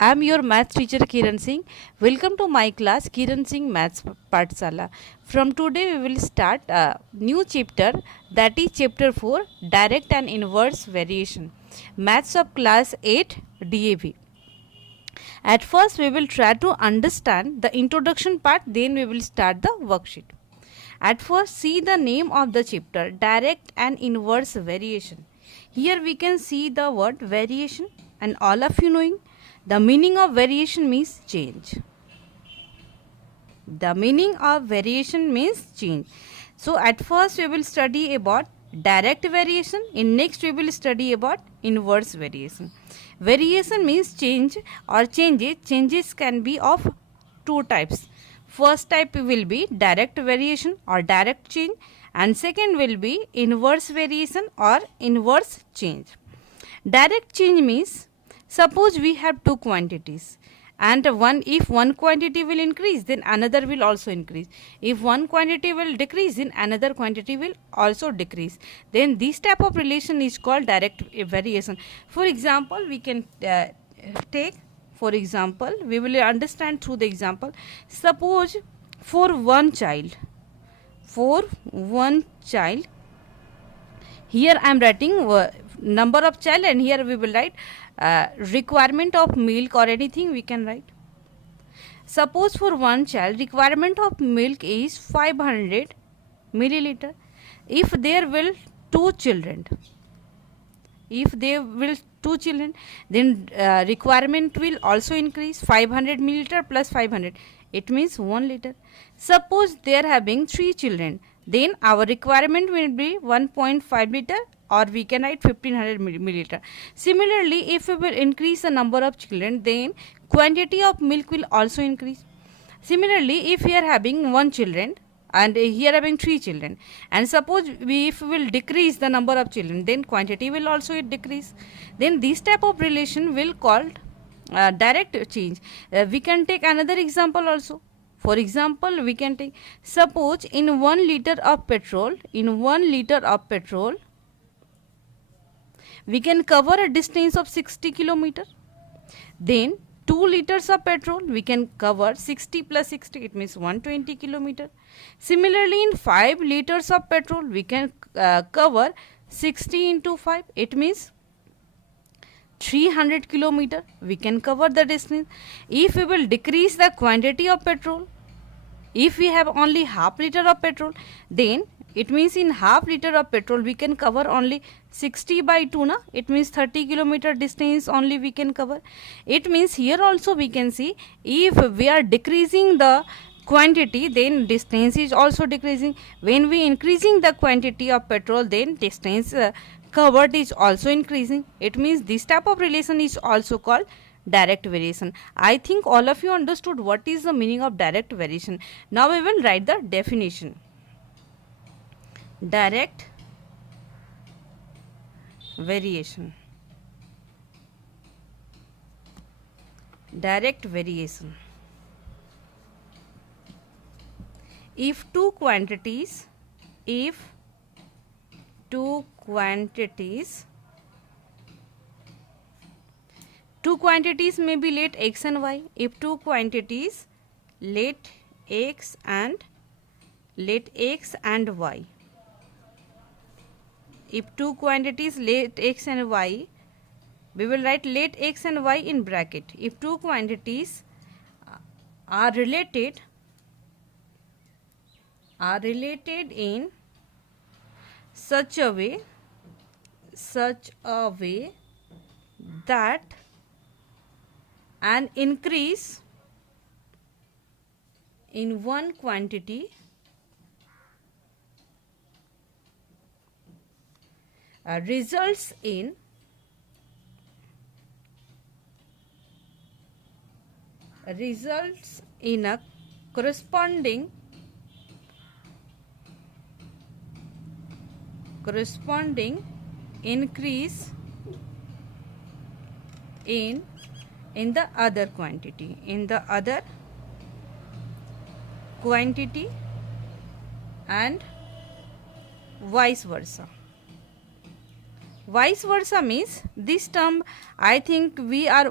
I am your maths teacher Kiran Singh. Welcome to my class Kiran Singh Maths Pathsala. From today we will start a new chapter, that is chapter 4, direct and inverse variation. Maths of class 8 DAV. At first we will try to understand the introduction part, then we will start the worksheet. At first see the name of the chapter, direct and inverse variation. Here we can see the word variation, and all of you knowing the meaning of variation means change. The meaning of variation means change. So at first we will study about direct variation, in next we will study about inverse variation. Variation means change or changes. Changes can be of two types. First type will be direct variation or direct change, and second will be inverse variation or inverse change. Direct change means, suppose we have two quantities, and if one quantity will increase, then another will also increase. If one quantity will decrease, then another quantity will also decrease. Then this type of relation is called direct variation. For example, we can take, for example, we will understand through the example. Suppose for one child, here I am writing number of child, and here we will write requirement of milk or anything we can write. Suppose for one child requirement of milk is 500 milliliter. If there will two children, then requirement will also increase. 500 milliliter plus 500, it means 1 liter. Suppose they are having 3 children, then our requirement will be 1.5 liter, or we can write 1500 milliliter. Similarly, if we will increase the number of children, then quantity of milk will also increase. Similarly, if we are having 1 children and here having 3 children, and suppose if we will decrease the number of children, then quantity will also decrease. Then this type of relation will called direct change. We can take another example also. For example, we can take, suppose in 1 liter of petrol, we can cover a distance of 60 kilometer. Then 2 liters of petrol, we can cover 60 plus 60, it means 120 kilometer. Similarly, in 5 liters of petrol, we can cover 60 into 5, it means 300 kilometer. We can cover the distance. If we will decrease the quantity of petrol, if we have only half liter of petrol, then it means in half liter of petrol we can cover only 60 by 2 na, it means 30 kilometer distance only we can cover. It means here also we can see, if we are decreasing the quantity, then distance is also decreasing. When we increasing the quantity of petrol, then distance covered is also increasing. It means this type of relation is also called direct variation. I think all of you understood what is the meaning of direct variation. Now we will write the definition. Direct variation. Direct variation. If two quantities may be let x and y. If two quantities let x and y. If two quantities let x and y, we will write let x and y in bracket. If two quantities are related in such a way that an increase in one quantity results in a corresponding increase in the other quantity, and vice versa. Vice versa means this term I think we are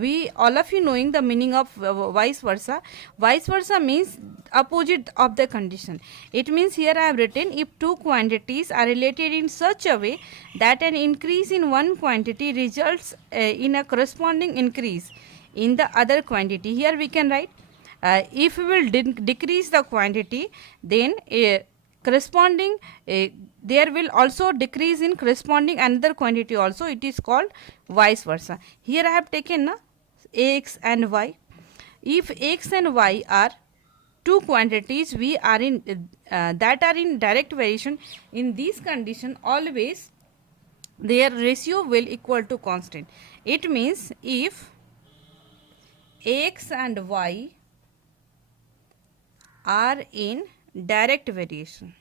we all of you knowing the meaning of vice versa. Vice versa means opposite of the condition. It means here I have written, if two quantities are related in such a way that an increase in one quantity results in a corresponding increase in the other quantity. Here we can write, if we will decrease the quantity, then corresponding there will also decrease in corresponding another quantity also. It is called vice versa. Here I have taken x and y. If x and y are two quantities we are in that are in direct variation, in this condition always their ratio will equal to constant. It means if x and y are in direct variation,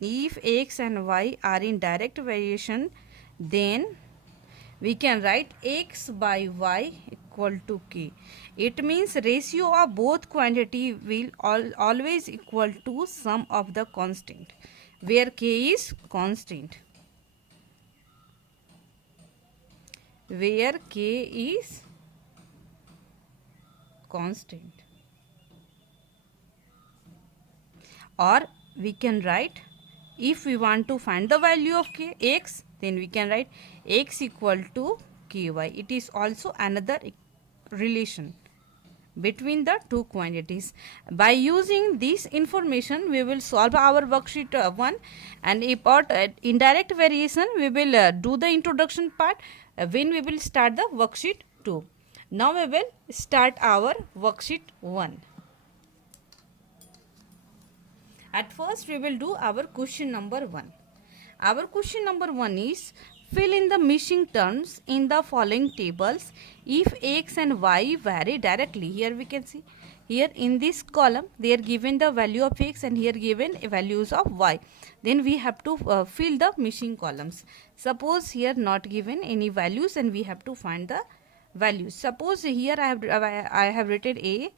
if x and y are in direct variation, then we can write x by y equal to k. It means ratio of both quantity will always equal to sum of the constant, where k is constant, where k is constant. Or we can write, if we want to find the value of k x, then we can write x equal to ky. It is also another relation between the two quantities. By using this information we will solve our worksheet 1, and about indirect variation we will do the introduction part when we will start the worksheet 2. Now we will start our worksheet 1. At first we will do our question number 1. Our question number 1 is, fill in the missing terms in the following tables if x and y vary directly. Here we can see, here in this column they are given the value of x and here given values of y. Then we have to fill the missing columns. Suppose here not given any values and we have to find the values. Suppose here I have written a,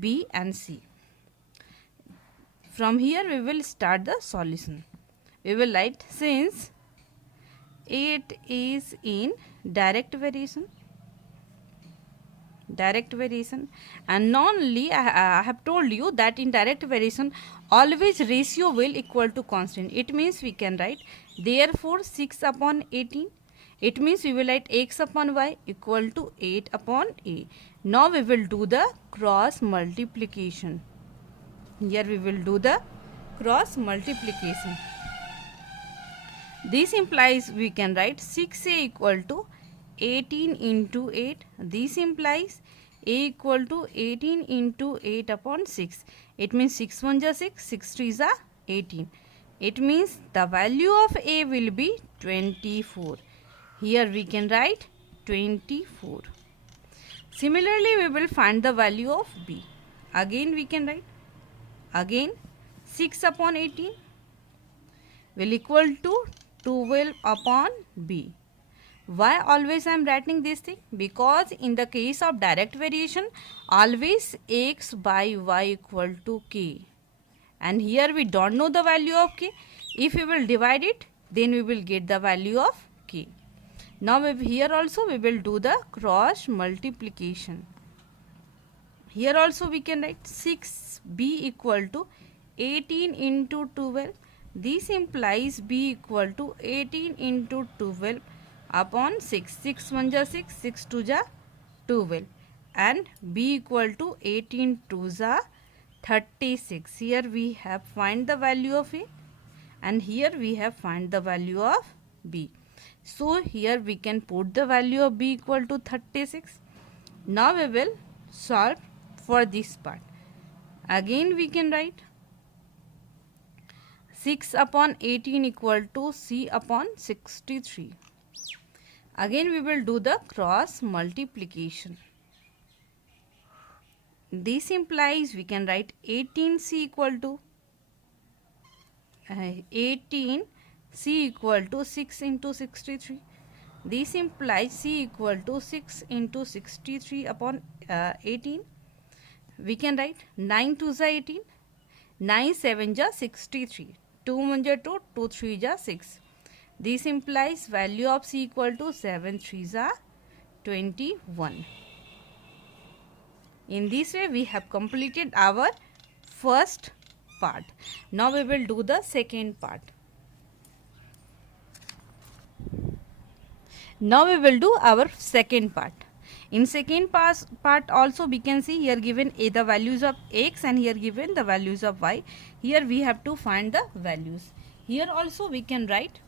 b and c. From here we will start the solution. We will write, since it is in direct variation, and not only I have told you that in direct variation always ratio will equal to constant. It means we can write, therefore 6 upon 18. It means we will write x upon y equal to 8 upon a. Now we will do the cross multiplication. Here we will do the cross multiplication. This implies we can write 6a equal to 18 into 8. This implies a equal to 18 into 8 upon 6. It means 6 1 is 6, 6 3 is 18. It means the value of a will be 24. Here we can write 24. Similarly, we will find the value of b. Again we can write, again 6 upon 18 will equal to 12 upon b. Why always I am writing this thing? Because in the case of direct variation always x by y equal to k, and here we don't know the value of k. If we will divide it, then we will get the value of k. Now here also we will do the cross multiplication. Here also we can write 6b equal to 18 into 12. This implies b equal to 18 into 12 upon 6. 6 1 is 6, 6 2 is 12, and b equal to 18 2 is 36. Here we have find the value of a, and here we have find the value of b. So here we can put the value of b equal to 36. Now we will solve for this part. Again we can write 6 upon 18 equal to c upon 63. Again we will do the cross multiplication. This implies we can write 18c equal to 18c equal to 6 into 63. This implies c equal to 6 into 63 upon 18. We can write 9 2 is 18, 9 7 is 63, 2 1 is 2, 2 3 is 6. This implies value of c equal to 7 3 is 21. In this way we have completed our first part. Now we will do the second part. Now we will do our second part. In second part also we can see here given the values of x and here given the values of y. Here we have to find the values. Here also we can write,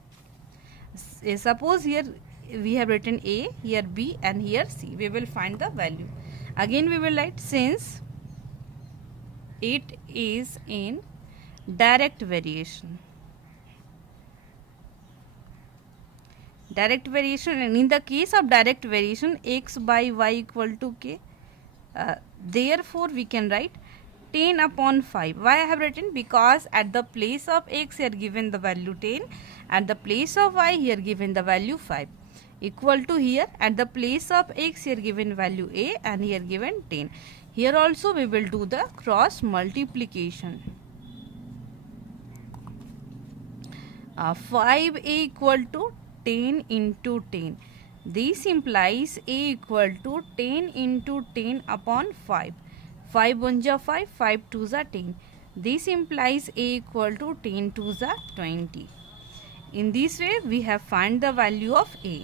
suppose here we have written a, here b and here c. We will find the value. Again we will write, since it is in direct variation. Direct variation, and in the case of direct variation x by y equal to k, therefore we can write 10 upon 5. Why I have written? Because at the place of x here given the value 10, at the place of y here given the value 5, equal to here at the place of x here given value a and here given 10. Here also we will do the cross multiplication. 5a equal to 10 into 10. This implies a equal to 10 into 10 upon 5. 5 1 ja 5, 5 2 ja 10. This implies a equal to 10 2 ja 20. In this way we have found the value of a.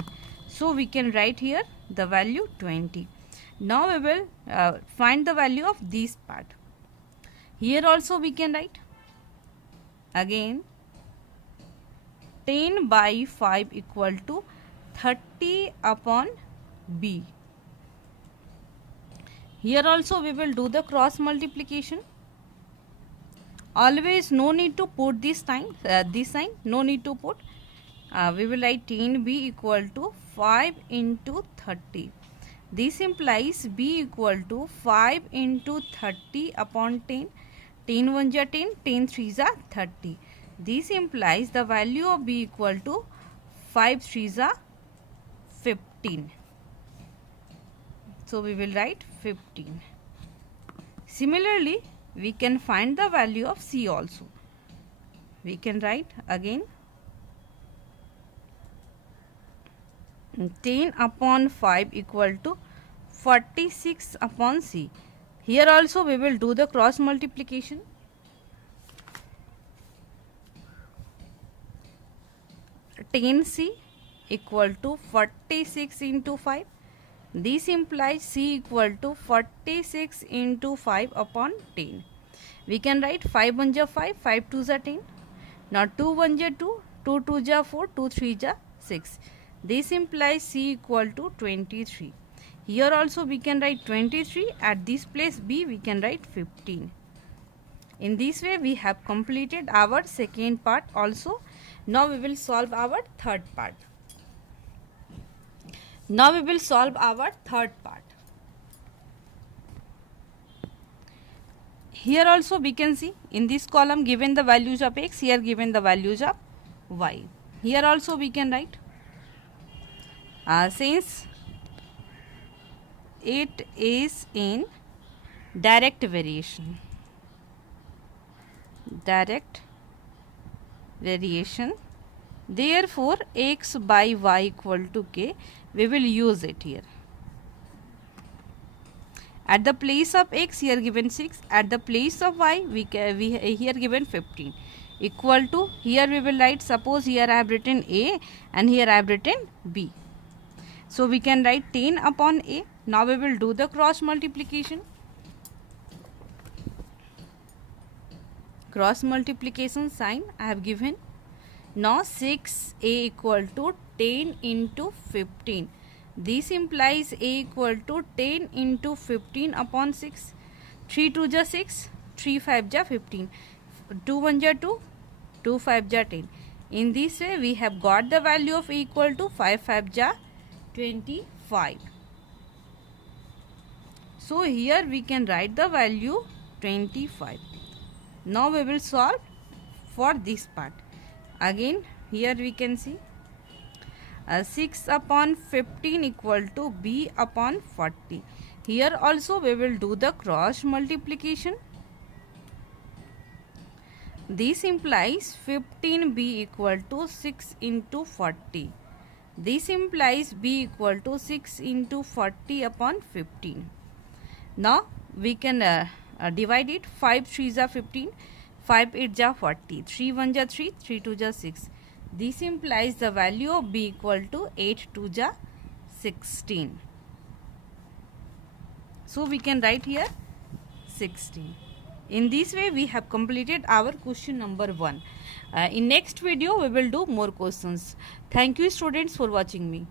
So we can write here the value 20. Now we will find the value of this part. Here also we can write again 10 by 5 equal to 30 upon b. Here also we will do the cross multiplication. Always no need to put this sign, no need to put. We will write 10b equal to 5 into 30. This implies b equal to 5 into 30 upon 10. 10 1 ja 10, 10 3 ja 30. This implies the value of b equal to 5 3s are 15. So we will write 15. Similarly, we can find the value of c also. We can write again 10 upon 5 equal to 46 upon c. Here also we will do the cross multiplication. 10c equal to 46 into 5. This implies c equal to 46 into 5 upon 10. We can write 5 1 ja 5, 5 2 ja 10. Now 2 1 ja 2, 2 2 ja 4, 2 3 ja 6. This implies c equal to 23. Here also we can write 23. At this place b we can write 15. In this way we have completed our second part also. Now we will solve our third part. Now we will solve our third part. Here also we can see in this column given the values of x, here given the values of y. Here also we can write since it is in direct variation. Direct variation, therefore x by y equal to k, we will use it here. At the place of x here given 6, at the place of y we here given 15, equal to, here we will write, suppose here I have written a and here I have written b. So we can write 10 upon a. Now we will do the cross multiplication. Cross multiplication sign I have given. Now 6a equal to 10 into 15. This implies a equal to 10 into 15 upon 6. 3 2 ja 6, 3 5 ja 15. 2 1 ja 2, 2 5 ja 10. In this way we have got the value of a equal to 5 5 ja 25. So here we can write the value 25. Now we will solve for this part. Again here we can see 6 upon 15 equal to b upon 40. Here also we will do the cross multiplication. This implies 15b equal to 6 into 40. This implies b equal to 6 into 40 upon 15. Now we can divide it. 5 3s are 15, 5 8s are 40, 3 1s are 3, 3 2s are 6. This implies the value of b equal to 8 2s are 16. So we can write here 16. In this way we have completed our question number 1. In next video we will do more questions. Thank you students for watching me.